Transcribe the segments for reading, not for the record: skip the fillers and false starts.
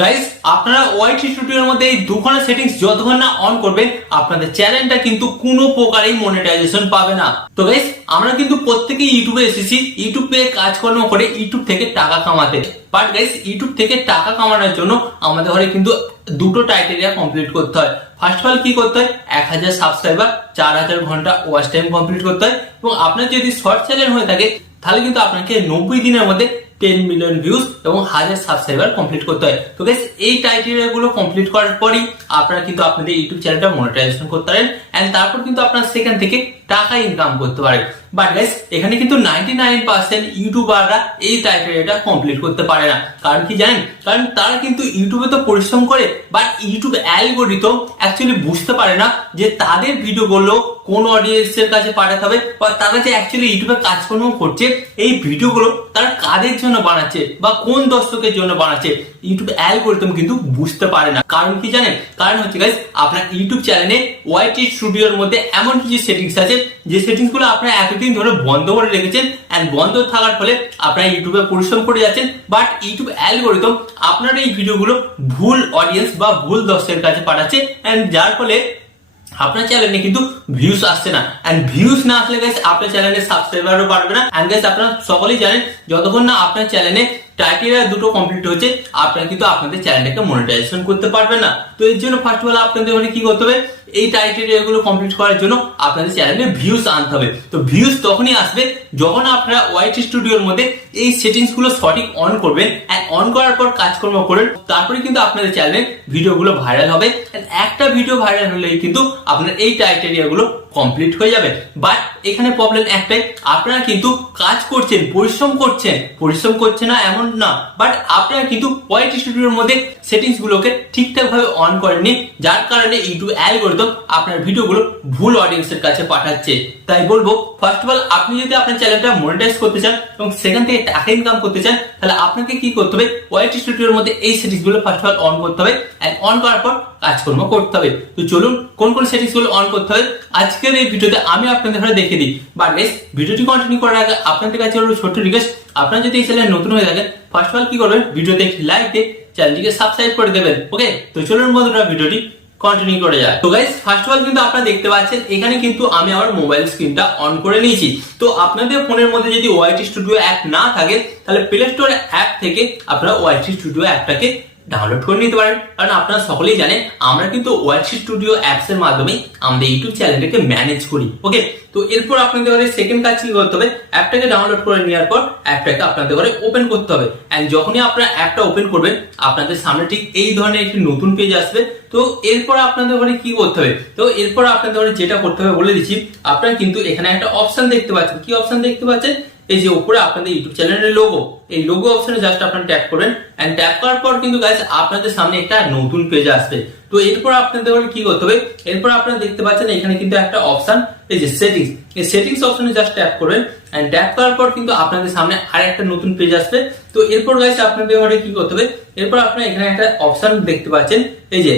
Guys, আপনারা ওয়াইটি স্টুডিওর মধ্যে এই দুখানা সেটিংস যতক্ষণ না অন করবেন আপনাদের চ্যানেলটা কিন্তু কোনো প্রকারেই মনিটাইজেশন পাবে না। তো গাইস, আমরা কিন্তু প্রত্যেকেই ইউটিউবে এসেছি ইউটিউবে কাজকর্ম করে ইউটিউব থেকে টাকা কামাতে। বাট গাইস, ইউটিউব থেকে টাকা কামানোর জন্য আমাদের ঘরে কিন্তু দুটো ক্রাইটেরিয়া কমপ্লিট করতে হয়। ফার্স্ট অফ অল কি করতে হয়, 1000 সাবস্ক্রাইবার 4000 ঘন্টা ওয়াচ টাইম কমপ্লিট করতে হয়। এবং আপনার যদি শর্ট চ্যানেল হয়ে থাকে তাহলে কিন্তু আপনাকে 90 দিনের মধ্যে 10 মিলিয়ন ভিউজ এবং 1000 সাবস্ক্রাইবার কমপ্লিট করতে হয়। তো গাইস, এই ক্রাইটেরিয়া গুলো কমপ্লিট করার পরই আপনারা কিন্তু আপনাদের ইউটিউব চ্যানেলটা মনিটাইজেশন করতে পারেন এন্ড তারপর কিন্তু আপনারা সেখান থেকে টাকা ইনকাম করতে পারেন। বাট গাইস, এখানে কিন্তু 99% ইউটিউবাররা এই ক্রাইটেরিয়াটা কমপ্লিট করতে পারে না। কারণ কি জানেন, কারণ তারা কিন্তু ইউটিউবে তো পরিশ্রম করে বাট ইউটিউব অ্যালগরিদম অ্যাকচুয়ালি বুঝতে পারে না যে তাদের ভিডিওগুলো কোন অডিয়েন্সের কাছে পাঠাতে হবে বা তারা যে অ্যাকচুয়ালি ইউটিউবে কাজকর্ম করছে এই ভিডিওগুলো তারা কাদের জন্য বানাচ্ছে বা কোন দর্শকের জন্য বানাচ্ছে ইউটিউব অ্যালগরিদম কিন্তু বুঝতে পারে না। কারণ কি জানেন, কারণ হচ্ছে গাইস, আপনার ইউটিউব চ্যানেলে ওয়াইটি স্টুডিওর মধ্যে এমন কিছু সেটিংস আছে যে সেটিংস গুলো আপনারা এতদিন ধরে বন্ধ করে রেখেছেন এন্ড বন্ধ থাকার ফলে আপনারা ইউটিউবে পরিশ্রম করে যাচ্ছেন বাট ইউটিউব অ্যালগরিদম আপনার এই ভিডিওগুলো ভুল অডিয়েন্স বা ভুল দর্শকের কাছে পাঠাচ্ছে এন্ড যার ফলে আপনার চ্যানেলে কিন্তু ভিউজ আসছে না এন্ড ভিউজ না আসলে গাইস আপনার চ্যানেলে সাবস্ক্রাইবারও বাড়বে না এন্ড গাইস আপনারা সকলেই জানেন যতক্ষণ না আপনার চ্যানেলে ক্রাইটেরিয়া দুটো কমপ্লিট হচ্ছে আপনারা কিন্তু আপনাদের চ্যানেলটাকে মনিটাইজেশন করতে পারবেন না। তো এর জন্য ফার্স্ট অফ অল আপনাদের মানে কি করতে হবে, এই ক্রাইটেরিয়া গুলো কমপ্লিট করার জন্য আপনাদের চ্যানেলে ভিউজ আনতে হবে। তো ভিউজ তখনই আসবে যখন আপনারা ওয়াইটি স্টুডিওর মধ্যে এই সেটিংস গুলো সঠিক অন করবেন এন্ড অন করার পর কাজকর্ম করেন তারপরে কিন্তু আপনাদের চ্যানেলে ভিডিওগুলো ভাইরাল হবে। একটা ভিডিও ভাইরাল হলেই কিন্তু আপনার এই ক্রাইটেরিয়া গুলো কমপ্লিট হয়ে যাবে। বাট এখানে প্রবলেম একটাই, আপনারা কিন্তু কাজ করছেন, পরিশ্রম করছে না এমন না, বাট আপনারা কিন্তু ওয়াইটি স্টুডিওর মধ্যে সেটিংস গুলোকে ঠিকঠাক ভাবে অন করেননি যার কারণে ইউটিউব অ্যালগরিদম আপনার ভিডিওগুলো ভুল অডিয়েন্সের কাছে পাঠাচ্ছে। তাই বলবো ফার্স্ট অফ অল আপনি যদি আপনার চ্যানেলটা মনিটাইজ করতে চান এবং সেখান থেকে টাকা ইনকাম করতে চান তাহলে আপনাকে কি করতে হবে, ওয়াইটি স্টুডিওর মধ্যে এই সেটিংস গুলো ফার্স্ট অফ অল অন করতে হবে এন্ড অন করার পর কাজকর্ম করতে হবে। তো চলুন কোন কোন সেটিংস গুলো অন করতে হবে আজকের এই ভিডিওতে আমি আপনাদের ঘরে দেখিয়ে দিই। বাট গাইস, ভিডিওটি কন্টিনিউ করার আগে আপনাদের কাছে হলো ছোট্ট রিকোয়েস্ট, আপনারা যদি এই চ্যানেলে নতুন হয়ে থাকেন ফার্স্ট অফ অল কি করবেন, ভিডিওতে একটি লাইক দিয়ে চ্যানেলটিকে সাবস্ক্রাইব করে দেবেন। ওকে, তো চলুন বন্ধুরা ভিডিওটি কন্টিনিউ করে যায়। তো গাইস, ফার্স্ট অফ অল কিন্তু আপনারা দেখতে পাচ্ছেন এখানে কিন্তু আমি আমার মোবাইল স্ক্রিনটা অন করে নিয়েছি। তো আপনাদের ফোনের মধ্যে যদি ওয়াইটি স্টুডিও অ্যাপ না থাকে তাহলে প্লে স্টোর অ্যাপ থেকে আপনারা ওয়াইটি স্টুডিও অ্যাপটাকে ডাউনলোড করে নিতে পারেন। কারণ আপনারা সকলেই জানেন আমরা কিন্তু ওয়াইটি স্টুডিও অ্যাপস এর মাধ্যমে আমাদের ইউটিউব চ্যানেলটাকে ম্যানেজ করি। ওকে, তো এরপর আপনাদের ঘরে সেকেন্ড কাজ কি করতে হবে, অ্যাপটাকে ডাউনলোড করে নেওয়ার পর অ্যাপটাকে আপনাদের ঘরে ওপেন করতে হবে এন্ড যখনই আপনারা অ্যাপটা ওপেন করবেন আপনাদের সামনে ঠিক এই ধরনের একটি নতুন পেজ আসবে। তো এরপর আপনাদের ঘরে কি করতে হবে, তো এরপর আপনাদের ঘরে যেটা করতে হবে বলে দিচ্ছি, আপনারা কিন্তু এখানে একটা অপশন দেখতে পাচ্ছেন। কি অপশন দেখতে পাচ্ছেন, এই যে উপরে আপনাদের ইউটিউব চ্যানেলের লোগো, এই লোগো অপশনে জাস্ট আপনারা ট্যাপ করবেন এন্ড ট্যাপ করার পর কিন্তু গাইস আপনাদের সামনে একটা নতুন পেজ আসবে। তো এরপর আপনাদের কি করতে হবে, এরপর আপনারা দেখতে পাচ্ছেন এখানে কিন্তু একটা অপশন, এই যে সেটিংস, এই সেটিংস অপশনে জাস্ট ট্যাপ করবেন এন্ড ট্যাপ করার পর কিন্তু আপনাদের সামনে আরেকটা নতুন পেজ আসবে। তো এরপর গাইস আপনাদের কি করতে হবে, এরপর আপনারা এখানে একটা অপশন দেখতে পাচ্ছেন, এই যে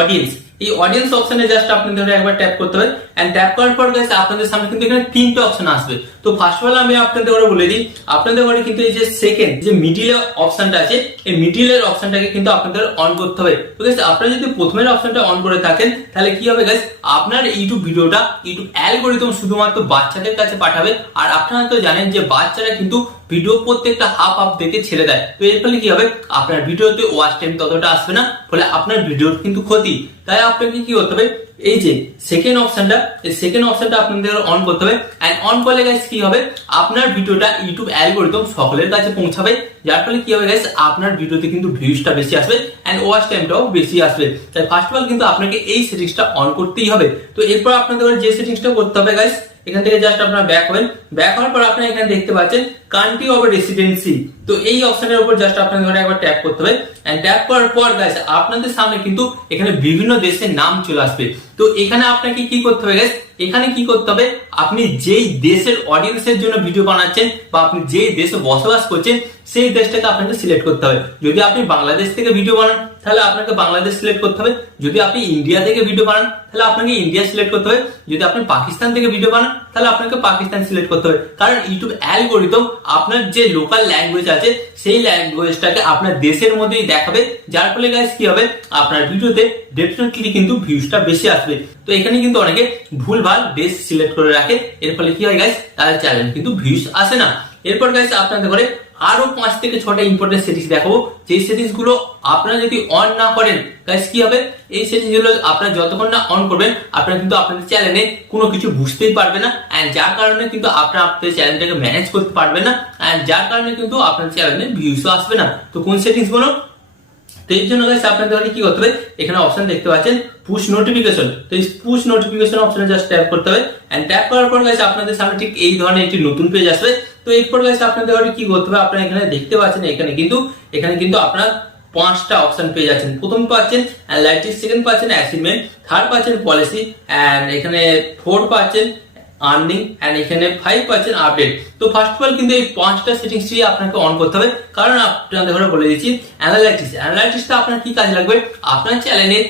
অডিয়েন্স, এই অডিয়েন্স অপশনে জাস্ট আপনাদের একবার ট্যাপ করতে হবে এন্ড ট্যাপ করার পর গাইস আপনাদের সামনে কিন্তু এখানে তিনটা অপশন আসবে। তো ফার্স্ট অফ অল আমি আপনাদের ঘরে বলে দিই, আপনাদের ঘরে কিন্তু এই যে সেকেন্ড যে মিডিল অপশনটা আছে এই মিডিলের অপশনটাকে কিন্তু আপনাদের অন করতে হবে। তো গাইস, আপনারা যদি প্রথমের অপশনটা অন করে থাকেন তাহলে কি হবে গাইস, আপনার ইউটিউব ভিডিওটা ইউটিউব অ্যালগরিদম শুধুমাত্র বাচ্চাদের কাছে পাঠাবে। আর আপনারা তো জানেন যে বাচ্চারা কিন্তু ভিডিও প্রত্যেকটা হাফ দেখে ছেড়ে দেয়। তো এর ফলে কি হবে, আপনার ভিডিওতে ওয়াচ টাইম ততটা আসবে না, ফলে আপনার ভিডিওর কিন্তু ক্ষতি। তাই আপনাকে কি করতে হবে, এই যে সেকেন্ড অপশনটা, এই সেকেন্ড অপশনটা আপনাদের অন করতে হবে এন্ড অন করলে গাইস কি হবে, আপনার ভিডিওটা ইউটিউব অ্যালগরিদম সকলের কাছে পৌঁছাবে যার ফলে কি হবে গাইস, আপনার ভিডিওতে কিন্তু ভিউজটা বেশি আসবে এন্ড ওয়াচ টাইমটাও বেশি আসবে। তাই ফার্স্ট অফ অল কিন্তু আপনাকে এই সেটিংসটা অন করতেই হবে। তো এরপর আপনাদের যে সেটিংসটা করতে হবে গাইস, এখান থেকে জাস্ট আপনারা ব্যাক হবেন, ব্যাক হওয়ার পর আপনারা এখানে দেখতে পাচ্ছেন কান্ট্রি অফ রেসিডেন্সি। তো এই অপশনের উপর জাস্ট আপনাদের একবার ট্যাপ করতে হবে এন্ড ট্যাপ করার পর গাইস আপনাদের সামনে কিন্তু এখানে বিভিন্ন দেশের নাম চলে আসবে। তো এখানে আপনাকে কি করতে হবে গাইস, এখানে কি করতে হবে, আপনি যেই দেশের অডিয়েন্সের জন্য ভিডিও বানাচ্ছেন বা আপনি যেই দেশে বসবাস করছেন সেই দেশটাকে আপনাকে সিলেক্ট করতে হবে। যদি আপনি বাংলাদেশ থেকে ভিডিও বানান তাহলে আপনাকে বাংলাদেশ সিলেক্ট করতে হবে, যদি আপনি ইন্ডিয়া থেকে ভিডিও বানান তাহলে আপনাকে ইন্ডিয়া সিলেক্ট করতে হবে, যদি আপনি পাকিস্তান থেকে ভিডিও বানান তাহলে আপনাকে পাকিস্তান সিলেক্ট করতে হবে। কারণ ইউটিউব অ্যালগরিদম আপনার যে লোকাল ল্যাঙ্গুয়েজ আছে সেই ল্যাঙ্গুয়েজটাকে আপনার দেশের মধ্যেই দেখাবে, যার ফলে গাইস কি হবে, আপনার ভিডিওতে ডেফিনেটলি কিন্তু ভিউজটা বেশি আসবে। তো এখানে কিন্তু অনেকে ভুলভাল দেশ সিলেক্ট করে রাখে, এর ফলে কি হয় গাইস, তাদের চ্যানেল কিন্তু ভিউজ আসে না। এরপর গাইস আপনাদের ঘরে আরো 5 থেকে 6টা ইম্পর্টেন্ট সেটিংস দেখাবো, যে সেটিংস গুলো আপনারা যদি অন না করেন গাইস কি হবে, এই সেটিংস গুলো আপনারা যতক্ষণ না অন করবেন আপনারা কিন্তু আপনাদের চ্যানেলে কোনো কিছু বুঝতেই পারবে না, এন্ড যার কারণে কিন্তু আপনারা আপনাদের চ্যানেলটাকে ম্যানেজ করতে পারবেন না, এন্ড যার কারণে কিন্তু আপনার চ্যানেলে ভিউজও আসবে না। তো কোন সেটিংস বলো? তো এর জন্য গাইস আপনাদের কি করতে হবে, এখানে অপশন দেখতে পাচ্ছেন পুশ নোটিফিকেশন। তো এই পুশ নোটিফিকেশন অপশনে জাস্ট ট্যাপ করতে হবে, এন্ড ট্যাপ করার পর গাইস আপনাদের সামনে ঠিক এই ধরনের একটি নতুন পেজ আসবে। তো এরপর গাইস আপনাদের কি করতে হবে, আপনারা এখানে দেখতে পাচ্ছেন এখানে কিন্তু আপনারা 5টা অপশন পেয়ে যাচ্ছেন। প্রথম পাচ্ছেন অ্যানালাইটিক্স, সেকেন্ড পাচ্ছেন অ্যাচিভমেন্ট, থার্ড পাচ্ছেন পলিসি, এন্ড এখানে 4 পাচ্ছেন আর্নিং, এন্ড এখানে 5 পাচ্ছেন আপডেট। তো ফার্স্ট অফ অল কিন্তু এই 5টা সেটিংসটি আপনাকে অন করতে হবে, কারণ আপনাদের ঘরে বলে দিচ্ছি অ্যানালাইটিক্সটা আপনার কি কাজে লাগবে, আপনার চ্যানেলে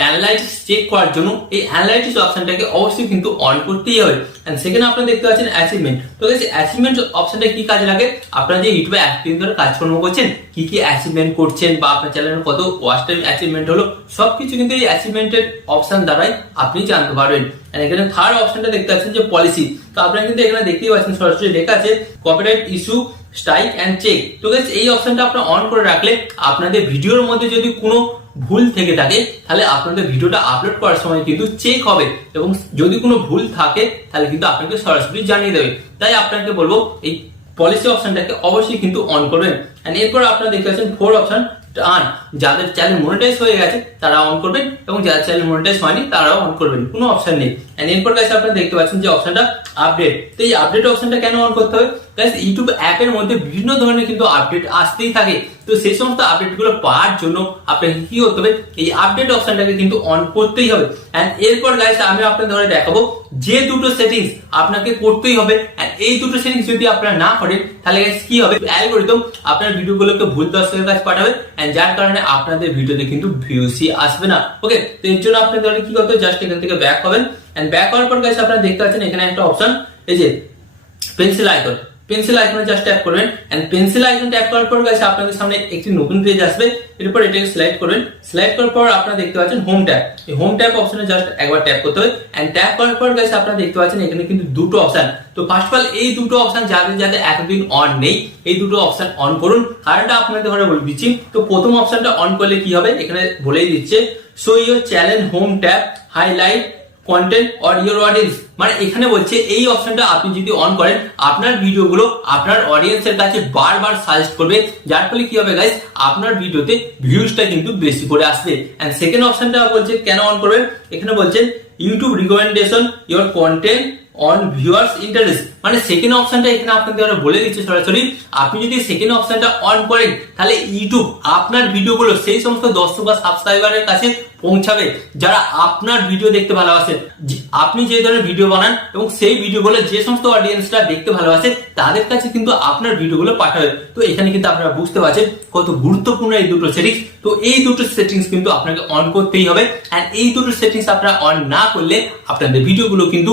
অ্যানালাইটিক্স চেক করার জন্য এই অ্যানালাইটিক্স অপশনটাকে অবশ্যই কিন্তু অন করতেই হবে। এন্ড সেকেন্ড আপনারা দেখতে পাচ্ছেন অ্যাচিভমেন্ট। তো গাইস অ্যাচিভমেন্ট অপশনটা কি কাজে লাগে, আপনারা যে ইউটিউবে একদিন ধরে কাজকর্ম করছেন, কি কি অ্যাচিভমেন্ট করছেন বা আপনার চ্যানেলের কত ওয়াচ টাইম অ্যাচিভমেন্ট হলো, সবকিছু কিন্তু এই অ্যাচিভমেন্টের অপশন দ্বারাই আপনি জানতে পারবেন। এন্ড এখানে থার্ড অপশনটা দেখতে পাচ্ছেন যে পলিসি। তো আপনারা কিন্তু এখানে দেখতেই পাচ্ছেন সরাসরি লেখা আছে copyright issue strike and check. তো গাইস এই অপশনটা আপনারা অন করে রাখলে আপনাদের ভিডিওর মধ্যে যদি কোনো ভুল থেকে থাকে তাহলে আপনাদের ভিডিওটা আপলোড করার সময় কিন্তু চেক হবে, এবং যদি কোনো ভুল থাকে তাহলে কিন্তু আপনাকে সরাসরি জানিয়ে দেবে। তাই আপনাকে বলবো এই পলিসি অপশনটাকে অবশ্যই কিন্তু অন করবেন। এন্ড এরপর আপনারা দেখতে পাচ্ছেন 4 অপশন টার্ন, যাদের চ্যানেল মনিটাইজ হয়ে গেছে তারা অন করবেন, এবং যাদের চ্যানেল মনিটাইজ হয়নি তারাও অন করবেন, কোনো অপশন নেই। এন্ড এরপর গাইস আপনারা দেখতে পাচ্ছেন যে অপশনটা আপডেট। তো এই আপডেট অপশনটা কেন অন করতে হবে গাইস, ইউটিউব অ্যাপের মধ্যে বিভিন্ন ধরনের কিন্তু আপডেট আসতেই থাকে। তো সেই সমস্ত আপডেট গুলো পাওয়ার জন্য আপনাকে কি করতে হবে, এই আপডেট অপশনটাকে কিন্তু অন করতেই হবে। এন্ড এরপর গাইস আমি আপনাদের ধরে দেখাবো যে দুটো সেটিংস আপনাকে করতেই হবে, এন্ড এই দুটো সেটিংস যদি আপনারা না করেন তাহলে গাইস কি হবে, অ্যালগরিদম আপনার ভিডিওগুলোকে ভুল দর্শকের কাছে পাঠাবে, এন্ড যার কারণে আপনাদের ভিডিওতে কিন্তু ভিউসই আসবে না। ওকে, তো এর জন্য আপনাদের কি করতে হবে, জাস্ট এখান থেকে ব্যাক হবেন, এন্ড ব্যাক হওয়ার পর গাইস আপনারা দেখতে পাচ্ছেন এখানে একটা অপশন, এই যে পেন্সিল আইকনে জাস্ট ট্যাপ করবেন, এন্ড পেন্সিল আইকন ট্যাপ করার পর গাইস আপনাদের সামনে একটি নতুন পেজ আসবে। এরপর এটাকে সিলেক্ট করবেন, সিলেক্ট করার পর আপনারা দেখতে পাচ্ছেন হোম ট্যাব। এই হোম ট্যাব অপশনে জাস্ট একবার ট্যাপ করতে হবে, এন্ড ট্যাপ করার পর গাইস আপনারা দেখতে পাচ্ছেন এখানে কিন্তু দুটো অপশন। তো ফার্স্ট অফ অল এই দুটো অপশন যাদের এতদিন অন নেই, এই দুটো অপশন অন করুন, কারণটা আপনাদের ঘরে বলে দিচ্ছি। তো প্রথম অপশনটা অন করলে কি হবে, এখানে বলেই দিচ্ছে show your channel home tab highlight content or your audience, মানে এখানে বলছে এই অপশনটা আপনি যদি অন করেন আপনার ভিডিওগুলো আপনার অডিয়েন্সের কাছে বারবার সাজেস্ট করবে, যার ফলে কি হবে গাইস, আপনার ভিডিওতে ভিউজটা কিন্তু বেশি করে আসবে। এন্ড সেকেন্ড অপশনটা বলছে কেন অন করবেন, এখানে বলছেন YouTube recommendation your content on viewers interest, মানে সেকেন্ড অপশনটা এখানে আপনাদের বলে দিচ্ছে সরাসরি, আপনি যদি সেকেন্ড অপশনটা অন করেন তাহলে ইউটিউব আপনার ভিডিওগুলো সেই সমস্ত দর্শক বা সাবস্ক্রাইবারের কাছে পৌঁছাবে যারা আপনার ভিডিও দেখতে ভালোবাসে। আপনি যে ধরনের ভিডিও বানান এবং সেই ভিডিওগুলো যে সমস্ত অডিয়েন্সরা দেখতে ভালোবাসে তাদের কাছে কিন্তু আপনার ভিডিওগুলো পাঠাবে। তো এখানে কিন্তু আপনারা বুঝতে পারছেন কত গুরুত্বপূর্ণ এই দুটো সেটিংস। তো এই দুটো সেটিংস কিন্তু আপনাকে অন করতেই হবে, এন্ড এই দুটো সেটিংস আপনারা অন না করলে আপনাদের ভিডিওগুলো কিন্তু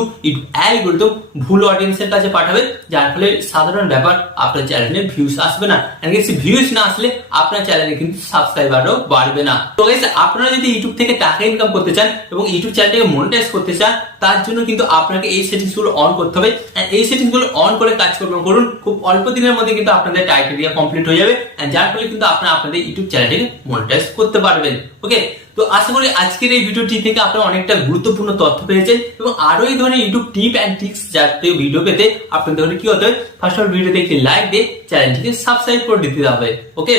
অ্যালগরিদম ভুল অডিয়েন্সের কাছে পাঠাবে, যার ফলে সাধারণ ব্যাপার আপনার চ্যানেলে ভিউজ আসবে না, এন্ড ভিউজ না আসলে আপনার চ্যানেলে কিন্তু সাবস্ক্রাইবারও বাড়বে না। তো গাইস আপনারা যদি ইউটিউব থেকে টাকা ইনকাম করতে চান এবং ইউটিউব চ্যানেলটাকে মনিটাইজ করতে চান, তার জন্য কিন্তু আপনাকে এই সেটিংস গুলো অন করতে হবে, এন্ড এই সেটিংস গুলো অন করে কাজকর্ম করুন, খুব অল্প দিনের মধ্যে কিন্তু আপনাদের ক্রাইটেরিয়া কমপ্লিট হয়ে যাবে, এন্ড যার ফলে কিন্তু আপনারা আপনাদের ইউটিউব চ্যানেলটাকে মনিটাইজ করতে পারবেন। ওকে, তো আশা করি আজকের এই ভিডিওটি থেকে আপনারা অনেকটা গুরুত্বপূর্ণ তথ্য পেয়েছেন, এবং আরো এই ধরনের ইউটিউব টিপ এন্ড ট্রিক্স জাতীয় ভিডিও পেতে আপনাদের কি হতে হবে, ফার্স্ট অফ অল ভিডিওতে একটি লাইক দিয়ে চ্যানেলটিকে সাবস্ক্রাইব করে দিতে হবে। ওকে।